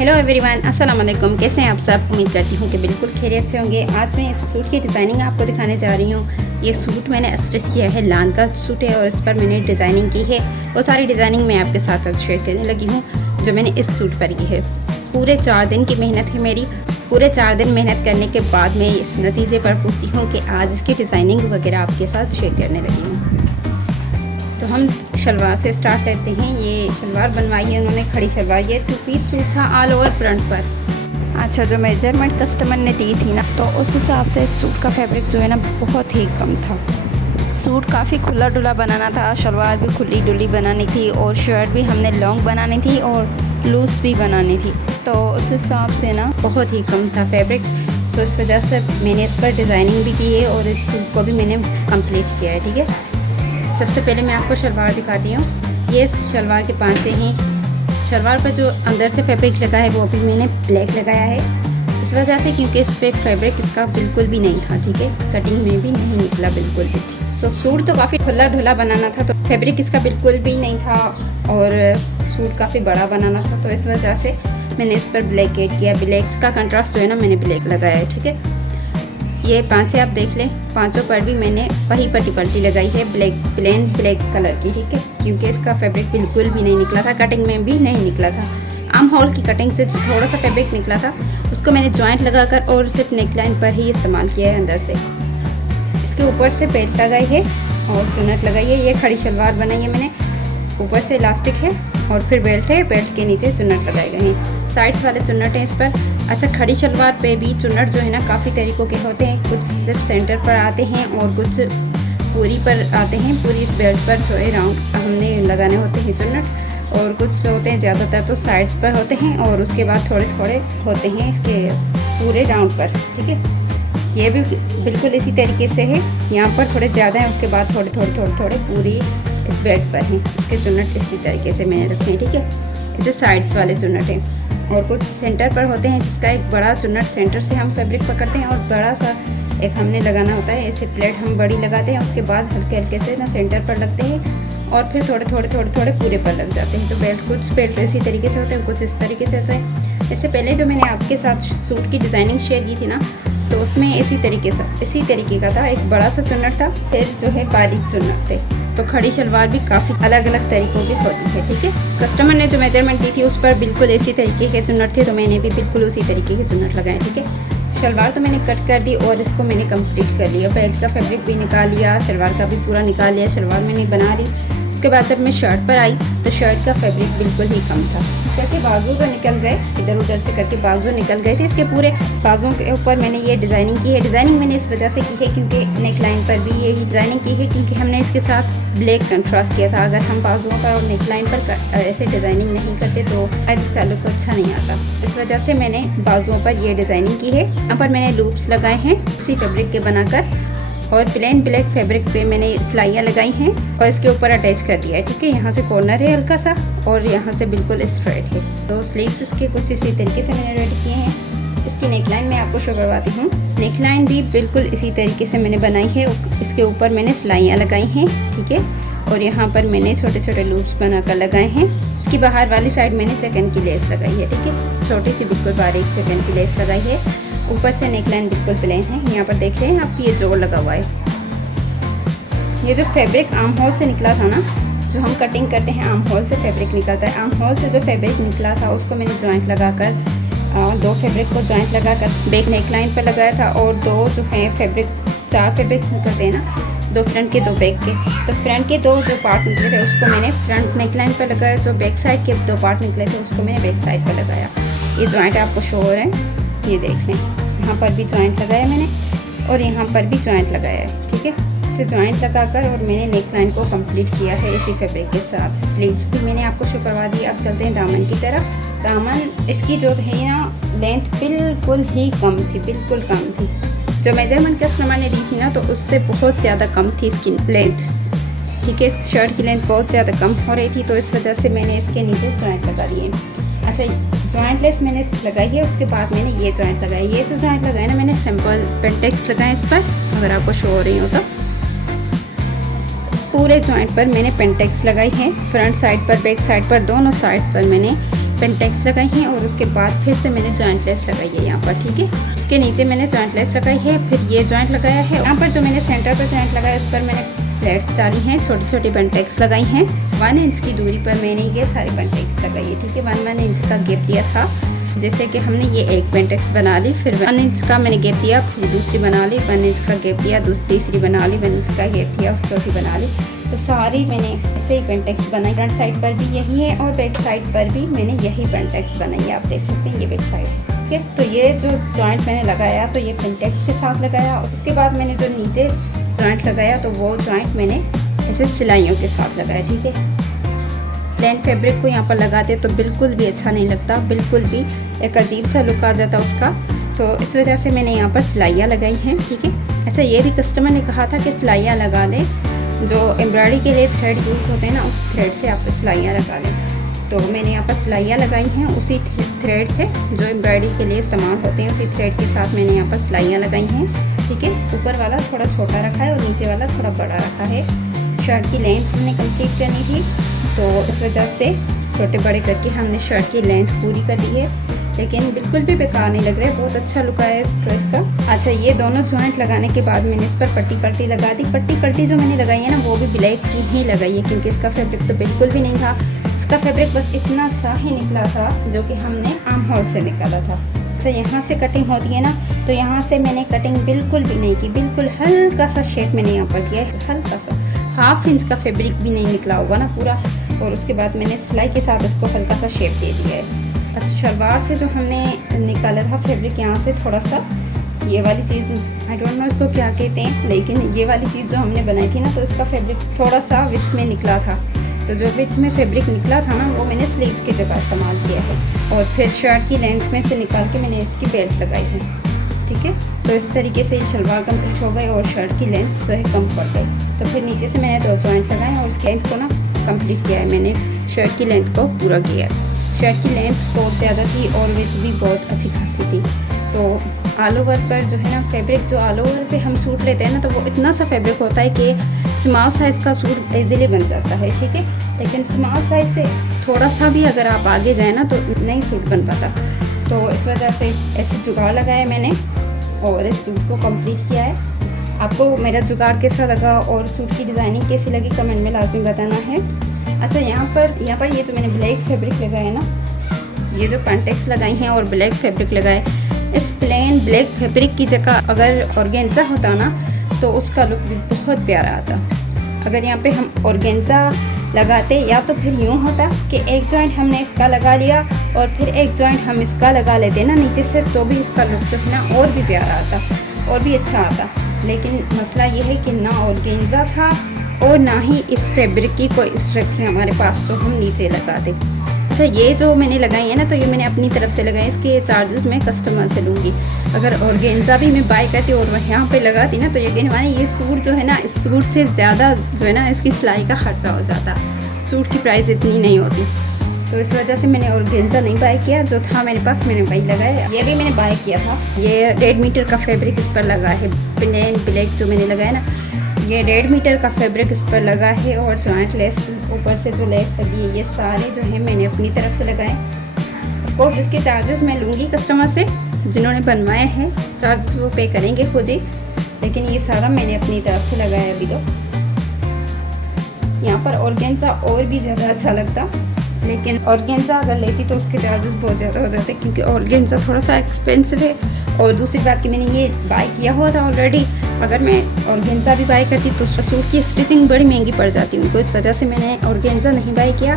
Hello everyone, अस्सलाम वालेकुम। कैसे हैं आप सब? उम्मीद करती हूँ कि बिल्कुल खैरियत से होंगे। आज मैं इस सूट की डिज़ाइनिंग आपको दिखाने जा रही हूँ। ये सूट मैंने स्टिच किया है, लान का सूट है और इस पर मैंने डिज़ाइनिंग की है। वो सारी डिज़ाइनिंग मैं आपके साथ आज शेयर करने लगी हूँ जो मैंने इस सूट पर की है। पूरे 4 दिन की मेहनत है मेरी। पूरे 4 दिन मेहनत करने के बाद मैं इस नतीजे पर पहुँची हूँ कि आज इसकी डिज़ाइनिंग वगैरह आपके साथ शेयर करने लगी हूँ। तो हम शलवार से स्टार्ट करते हैं। ये शलवार बनवाई है उन्होंने, खड़ी शलवार। ये 2 पीस सूट था ऑल ओवर फ्रंट पर। अच्छा, जो मेजरमेंट कस्टमर ने दी थी ना, तो उस हिसाब से सूट का फैब्रिक जो है ना बहुत ही कम था। सूट काफ़ी खुला डुला बनाना था, शलवार भी खुली डुली बनानी थी और शर्ट भी हमने लॉन्ग बनानी थी और लूज़ भी बनानी थी। तो उस हिसाब से ना बहुत ही कम था फैब्रिक। तो इस वजह से मैंने इस पर डिज़ाइनिंग भी की है और इस सूट को भी मैंने कंप्लीट किया है। ठीक है, सबसे पहले मैं आपको शलवार दिखाती हूँ। ये शलवार के पांचे हैं। शलवार पर जो अंदर से फैब्रिक लगा है वो भी मैंने ब्लैक लगाया है, इस वजह से क्योंकि इस पर फैब्रिक इसका बिल्कुल भी नहीं था। ठीक है, कटिंग में भी नहीं निकला बिल्कुल भी। सूट तो काफ़ी खुला ढुला बनाना था, तो फैब्रिक इसका बिल्कुल भी नहीं था और सूट काफ़ी बड़ा बनाना था, तो इस वजह से मैंने इस पर ब्लैक ऐड किया। ब्लैक का कंट्रास्ट जो है ना मैंने ब्लैक लगाया है। ठीक है, ये पांचे आप देख लें, पांचों पर भी मैंने वही पट्टी पल्टी लगाई है, ब्लैक प्लेन ब्लैक कलर की। ठीक है, क्योंकि इसका फैब्रिक बिल्कुल भी नहीं निकला था, कटिंग में भी नहीं निकला था। आर्म होल की कटिंग से थोड़ा सा फैब्रिक निकला था, उसको मैंने जॉइंट लगाकर और सिर्फ नेकलाइन पर ही इस्तेमाल किया है अंदर से। इसके ऊपर से बेल्ट लगाई है और चुन्नट लगाई है। ये खड़ी शलवार बनाई है मैंने, ऊपर से इलास्टिक है और फिर बेल्ट है, बेल्ट के नीचे चुन्नट लगाए गए हैं। साइड्स वाले चुन्नट हैं इस पर। अच्छा, खड़ी शलवार पे भी चुन्नट जो है ना काफ़ी तरीक़ों के होते हैं। कुछ सिर्फ सेंटर पर आते हैं और कुछ पूरी पर आते हैं। पूरी इस बेल्ट पर जो है राउंड हमने लगाने होते हैं चुन्नट, और कुछ होते हैं ज़्यादातर तो साइड्स पर होते हैं और उसके बाद थोड़े थोड़े होते हैं इसके पूरे राउंड पर। ठीक है, ये भी बिल्कुल इसी तरीके से है। यहाँ पर थोड़े ज़्यादा हैं, उसके बाद थोड़े थोड़े थोड़े थोड़े पूरी इस बेल्ट पर हैं। इसके चुन्नट इसी तरीके से मैंने रखे हैं। ठीक है, इसे साइड्स वाले चुन्नट हैं और कुछ सेंटर पर होते हैं, जिसका एक बड़ा चुन्नट सेंटर से हम फैब्रिक पकड़ते हैं और बड़ा सा एक हमने लगाना होता है। ऐसे प्लेट हम बड़ी लगाते हैं, उसके बाद हल्के हल्के से ना सेंटर पर लगते हैं और फिर थोड़े थोड़े थोड़े थोड़े पूरे पर लग जाते हैं। तो बेल्ट कुछ बेल्ट इसी तरीके से होते हैं, कुछ इस तरीके से होते हैं। इससे पहले जो मैंने आपके साथ सूट की डिज़ाइनिंग शेयर की थी ना, तो उसमें इसी तरीके का था। एक बड़ा सा चुन्नट था, फिर जो है बारीक चुन्नट थे। तो खड़ी शलवार भी काफ़ी अलग अलग तरीक़ों की होती है। ठीक है, कस्टमर ने जो मेजरमेंट दी थी उस पर बिल्कुल इसी तरीके के चुन्नट थे, तो मैंने भी बिल्कुल उसी तरीके के चुन्नट लगाए। ठीक है, शलवार तो मैंने कट कर दी और इसको मैंने कंप्लीट कर लिया। बेल्ट का फैब्रिक भी निकाल लिया, शलवार का भी पूरा निकाल लिया। शलवार मैंने बना ली। उसके बाद जब मैं शर्ट पर आई तो शर्ट का फैब्रिक बिल्कुल ही कम था। करके बाजू तो निकल गए, इधर उधर से करके बाजू निकल गए थे। इसके पूरे बाजुओं के ऊपर मैंने ये डिज़ाइनिंग की है। डिज़ाइनिंग मैंने इस वजह से की है क्योंकि नेकलाइन पर भी यही डिज़ाइनिंग की है, क्योंकि हमने इसके साथ ब्लैक कंट्रास्ट किया था। अगर हम बाजुओं पर और नेकलाइन पर ऐसे डिज़ाइनिंग नहीं करते तो इसका लुक अच्छा नहीं आता। इस वजह से मैंने बाजुओं पर ये डिज़ाइनिंग की है। यहाँ पर मैंने लूप्स लगाए हैं इसी फैब्रिक के बनाकर, और प्लेन ब्लैक फैब्रिक पे मैंने सिलाइयाँ लगाई हैं और इसके ऊपर अटैच कर दिया है। ठीक है, यहाँ से कॉर्नर है हल्का सा और यहाँ से बिल्कुल स्ट्रेट है। तो स्लीव्स इसके कुछ इसी तरीके से मैंने रेडी किए हैं। इसकी नेकलाइन मैं आपको शो करवाती हूँ। नेकलाइन भी बिल्कुल इसी तरीके से मैंने बनाई है। इसके ऊपर मैंने सिलाइयाँ लगाई हैं। ठीक है, और यहाँ पर मैंने छोटे छोटे लूप्स बनाकर लगाए हैं। इसकी बाहर वाली साइड मैंने चिकन की लेस लगाई है। ठीक है, छोटी सी बिल्कुल बारीक चिकन की लेस लगाई है। ऊपर से नेकलाइन बिल्कुल प्लेन है। यहाँ पर देख रहे हैं आप, ये जोड़ लगा हुआ है। ये जो फैब्रिक आर्म होल से निकला था ना, जो हम कटिंग करते हैं आर्म होल से फैब्रिक निकलता है। आर्म होल से जो फैब्रिक निकला था उसको मैंने जॉइंट लगाकर 2 फैब्रिक को जॉइंट लगाकर बैक नेकलाइन पर लगाया था, और 2 जो है फैब्रिक 4 फैब्रिक निकलते हैं ना, 2 फ्रंट के 2 बैक के। तो फ्रंट के 2 जो पार्ट निकले थे उसको मैंने फ्रंट नेकलाइन पर लगाया। जो बैक साइड के 2 पार्ट निकले थे उसको मैंने बैक साइड पर लगाया। ये जॉइंट आपको शो हो रहे हैं, ये देख लें। यहाँ पर भी जॉइंट लगाया मैंने और यहाँ पर भी जॉइंट लगाया है। ठीक है, फिर जॉइंट लगाकर और मैंने नेकलाइन को कंप्लीट किया है इसी फैब्रिक के साथ। स्लीव्स भी मैंने आपको शो करवा दी। अब चलते हैं दामन की तरफ। दामन इसकी जो है ना लेंथ बिल्कुल ही कम थी, बिल्कुल कम थी। जो मेजरमेंट कस्टमर ने दी थी ना तो उससे बहुत ज़्यादा कम थी इसकी लेंथ। ठीक है, इस शर्ट की लेंथ बहुत ज़्यादा कम हो रही थी, तो इस वजह से मैंने इसके नीचे जॉइंट लगा दिए। अच्छा, जॉइंट लेस मैंने लगाई है, उसके बाद मैंने ये जॉइंट लगाई। ये जो जॉइंट लगाए ना मैंने सिंपल पेंटेक्स लगाए इस पर, अगर आपको शो हो रही हो तो। इस पूरे जॉइंट पर मैंने पेंटेक्स लगाई है, फ्रंट साइड पर बैक साइड पर दोनों साइड्स पर मैंने पेंटेक्स लगाई हैं और उसके बाद फिर से मैंने जॉइंट लेस लगाई है यहाँ पर, ठीक है। इसके नीचे मैंने जॉइंट लेस लगाई है, फिर ये जॉइंट लगाया है। यहाँ पर जो मैंने सेंटर पर जॉइंट लगाया उस पर मैंने प्लेट्स डाली हैं, छोटी छोटी पेंटेक्स लगाई हैं। 1 इंच की दूरी पर मैंने ये सारी पेंटेक्स लगाई है, ठीक है। 1 इंच का गैप दिया था, जैसे कि हमने ये एक पेंटेक्स बना ली, फिर 1 इंच का मैंने गैप दिया, फिर दूसरी बना ली, 1 इंच का गैप दिया, तीसरी बना ली, 1 इंच का गैप दिया, चौथी बना ली। तो सारी मैंने ऐसे ही पेंटेक्स बनाई। फ्रंट साइड पर भी यही है और बैक साइड पर भी मैंने यही पेंटेक्स बनाई है, आप देख सकते हैं, ये बैक साइड, ठीक है। तो ये जो जॉइंट मैंने लगाया तो ये पेंटेक्स के साथ लगाया, और उसके बाद मैंने जो नीचे जॉइंट लगाया तो वो जॉइंट मैंने ऐसे सिलाइयों के साथ लगाया, ठीक है। प्लेन फैब्रिक को यहाँ पर लगाते तो बिल्कुल भी अच्छा नहीं लगता, बिल्कुल भी एक अजीब सा लुक आ जाता उसका। तो इस वजह से मैंने यहाँ पर सिलाइयाँ लगाई हैं, ठीक है। अच्छा, ये भी कस्टमर ने कहा था कि सिलाइयाँ लगा दें, जो एम्ब्रॉयडरी के लिए थ्रेड यूज़ होते हैं ना, उस थ्रेड से आप सिलाइयाँ लगा लें। तो मैंने यहाँ पर सिलाइयाँ लगाई हैं उसी थ्रेड से जो एम्ब्रॉयडरी के लिए इस्तेमाल होते हैं, उसी थ्रेड के साथ मैंने यहाँ पर सिलाइयाँ लगाई हैं, ठीक है। ऊपर वाला थोड़ा छोटा रखा है और नीचे वाला थोड़ा बड़ा रखा है। शर्ट की लेंथ हमने कंप्लीट करनी थी, तो इस वजह से छोटे बड़े करके हमने शर्ट की लेंथ पूरी कर ली है, लेकिन बिल्कुल भी बेकार नहीं लग रहा है, बहुत अच्छा लुक आया इस ड्रेस का। अच्छा, ये दोनों जॉइंट लगाने के बाद मैंने इस पर पट्टी पट्टी लगा दी। पट्टी पट्टी जो मैंने लगाई है ना, वो भी ब्लैक की ही लगाई है, क्योंकि इसका फैब्रिक तो बिल्कुल भी नहीं था। इसका फैब्रिक बस इतना सा ही निकला था जो कि हमने आर्म होल से निकाला था। अच्छा, यहाँ से कटिंग होती है ना, तो यहाँ से मैंने कटिंग बिल्कुल भी नहीं की, बिल्कुल हल्का सा शेप मैंने यहाँ पर किया है, हल्का सा 1/2 इंच का फैब्रिक भी नहीं निकला होगा ना पूरा। और उसके बाद मैंने सिलाई के साथ इसको हल्का सा शेप दे दिया है। अच्छा, शलवार से जो हमने निकाला था फैब्रिक, यहाँ से थोड़ा सा ये वाली चीज़, आई डोंट नो इसको क्या कहते हैं, लेकिन ये वाली चीज़ जो हमने बनाई थी ना, तो इसका फैब्रिक थोड़ा सा विथ में निकला था। तो जो विथ में फैब्रिक निकला था ना, वो मैंने स्लीव्स की जगह इस्तेमाल किया है, और फिर शर्ट की लेंथ में से निकाल के मैंने इसकी बेल्ट लगाई है, ठीक है। तो इस तरीके से ये शलवार कंप्लीट हो गई और शर्ट की लेंथ जो है कम पड़ गई। तो फिर नीचे से मैंने 2 जॉइंट लगाए और उसकी लेंथ को ना कंप्लीट किया है, मैंने शर्ट की लेंथ को पूरा किया है। शर्ट की लेंथ बहुत ज़्यादा थी और विथ भी बहुत अच्छी खासी थी। तो ऑल ओवर पर जो है ना फैब्रिक, जो ऑल ओवर पे हम सूट लेते हैं ना, तो वो इतना सा फैब्रिक होता है कि स्मॉल साइज़ का सूट इजीली बन जाता है, ठीक है। लेकिन स्मॉल साइज़ से थोड़ा सा भी अगर आप आगे जाए ना, तो नहीं सूट बन पाता। तो इस वजह से ऐसे जुगाड़ लगाया मैंने और इस सूट को कंप्लीट किया है। आपको मेरा जुगाड़ कैसा लगा और सूट की डिज़ाइनिंग कैसी लगी कमेंट में लाजमी बताना है। अच्छा, यहाँ पर ये जो मैंने ब्लैक फैब्रिक लगाया है ना, ये जो पेंटेक्स लगाई हैं और ब्लैक फैब्रिक लगाए, इस प्लेन ब्लैक फैब्रिक की जगह अगर ऑर्गेन्जा होता ना, तो उसका लुक भी बहुत प्यारा आता। अगर यहाँ पे हम ऑर्गेन्जा लगाते, या तो फिर यूँ होता कि एक जॉइंट हमने इसका लगा लिया और फिर एक जॉइंट हम इसका लगा लेते ना नीचे से, तो भी इसका लुक जो है ना और भी प्यारा आता और भी अच्छा आता। लेकिन मसला ये है कि ना ऑर्गेन्जा था और ना ही इस फैब्रिक की कोई स्ट्रक्चर थी हमारे पास, तो हम नीचे लगाते। अच्छा, ये जो मैंने लगाई है ना, तो ये मैंने अपनी तरफ से लगाई, इसके चार्जेस मैं कस्टमर से लूँगी। अगर ऑर्गेन्जा भी मैं बाय करती और वह यहाँ पे लगाती ना, तो यकीन माने ये सूट जो है ना, इस सूट से ज़्यादा जो है ना इसकी सिलाई का खर्चा हो जाता। सूट की प्राइस इतनी नहीं होती, तो इस वजह से मैंने ऑर्गेन्जा नहीं बाय किया। जो था मेरे पास मैंने वही लगाया। ये भी मैंने बाय किया था। ये 1.5 मीटर का फैब्रिक इस पर लगा है, प्लेन ब्लैक जो मैंने लगाया ना, ये 1.5 मीटर का फैब्रिक इस पर लगा है और जॉइंट लेस ऊपर से जो लेस लगी है, ये सारे जो है मैंने अपनी तरफ से लगाए। ऑफकोर्स इसके चार्जेस मैं लूँगी कस्टमर से, जिन्होंने बनवाए हैं चार्जेस वो पे करेंगे खुद ही, लेकिन ये सारा मैंने अपनी तरफ से लगाया अभी। तो यहाँ पर ऑर्गेन्जा और भी ज़्यादा अच्छा लगता, लेकिन ऑर्गेन्जा अगर लेती तो उसके चार्जेस बहुत ज़्यादा हो जाते, क्योंकि ऑर्गेन्जा थोड़ा सा एक्सपेंसिव है। और दूसरी बात कि मैंने ये बाय किया हुआ था ऑलरेडी, अगर मैं ऑर्गेन्जा भी बाय करती तो सूट की स्टिचिंग बड़ी महंगी पड़ जाती उनको, इस वजह से मैंने ऑर्गेन्जा नहीं बाय किया,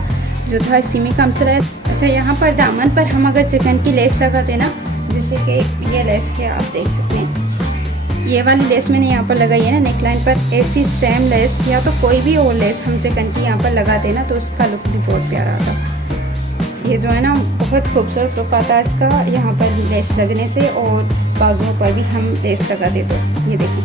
जो था इसी में काम चलाया। अच्छा, यहाँ पर दामन पर हम अगर चिकन की लेस लगाते ना, जैसे कि ये लेस है, आप देख सकते हैं, ये वाली लेस मैंने यहाँ पर लगाई है ना नेकलाइन पर, ऐसी सेम लेस या तो कोई भी और लेस हम चिकन की यहाँ पर लगाते ना, तो उसका लुक भी बहुत प्यारा आता। ये जो है ना बहुत खूबसूरत लुक आता है इसका यहाँ पर लेस लगने से, और बाजुओं पर भी हम लेस लगा दे। तो ये देखिए,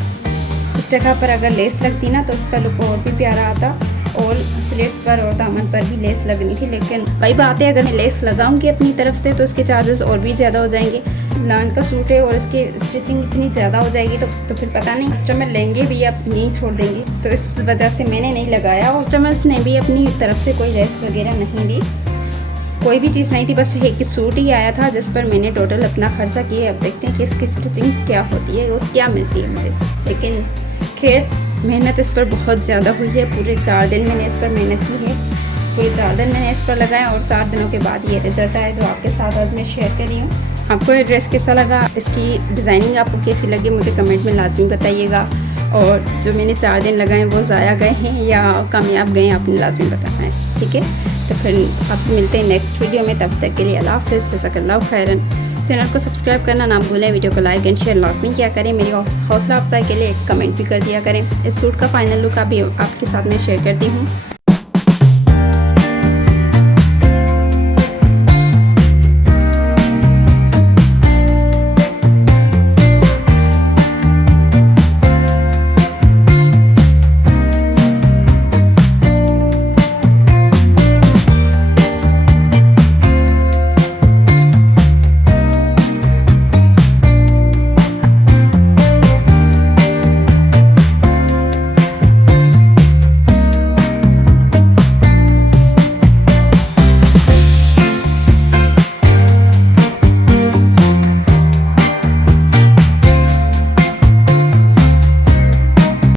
इस जगह पर अगर लेस लगती ना, तो उसका लुक और भी प्यारा आता। और स्लीव्स पर और दामन पर भी लेस लगनी थी, लेकिन वही बात है, अगर मैं लेस लगाऊंगी अपनी तरफ से तो इसके चार्जेस और भी ज़्यादा हो जाएंगे। लान का सूट है और इसकी स्टिचिंग इतनी ज़्यादा हो जाएगी, तो फिर पता नहीं कस्टमर लेंगे भी या नहीं छोड़ देंगे। तो इस वजह से मैंने नहीं लगाया, और कस्टमर्स ने भी अपनी तरफ से कोई लेस वगैरह नहीं दी। कोई भी चीज़ नहीं थी, बस एक सूट ही आया था जिस पर मैंने टोटल अपना खर्चा किया। अब देखते हैं कि इसकी स्टिचिंग क्या होती है और क्या मिलती है मुझे। लेकिन खैर मेहनत इस पर बहुत ज़्यादा हुई है। पूरे 4 दिन मैंने इस पर मेहनत की है, पूरे 4 दिन मैंने इस पर लगाया और 4 दिनों के बाद ये रिज़ल्ट आया जो आपके साथ आज मैं शेयर कर रही हूँ। आपको ये ड्रेस कैसा लगा, इसकी डिज़ाइनिंग आपको कैसी लगी, मुझे कमेंट में लाजमी बताइएगा। और जो मैंने 4 दिन लगाए वो ज़ाया गए हैं या कामयाब गए हैं, आपने लाजमी बताना है, ठीक है। तो फिर आपसे मिलते हैं नेक्स्ट वीडियो में, तब तक के लिए अल्लाह हाफ़िज़, जज़ाकल्लाहु खैरन। चैनल को सब्सक्राइब करना ना भूलें, वीडियो को लाइक एंड शेयर लाजमी किया करें। मेरी हौसला अफजाई के लिए एक कमेंट भी कर दिया करें। इस सूट का फ़ाइनल लुक अभी आपके साथ में शेयर करती हूँ।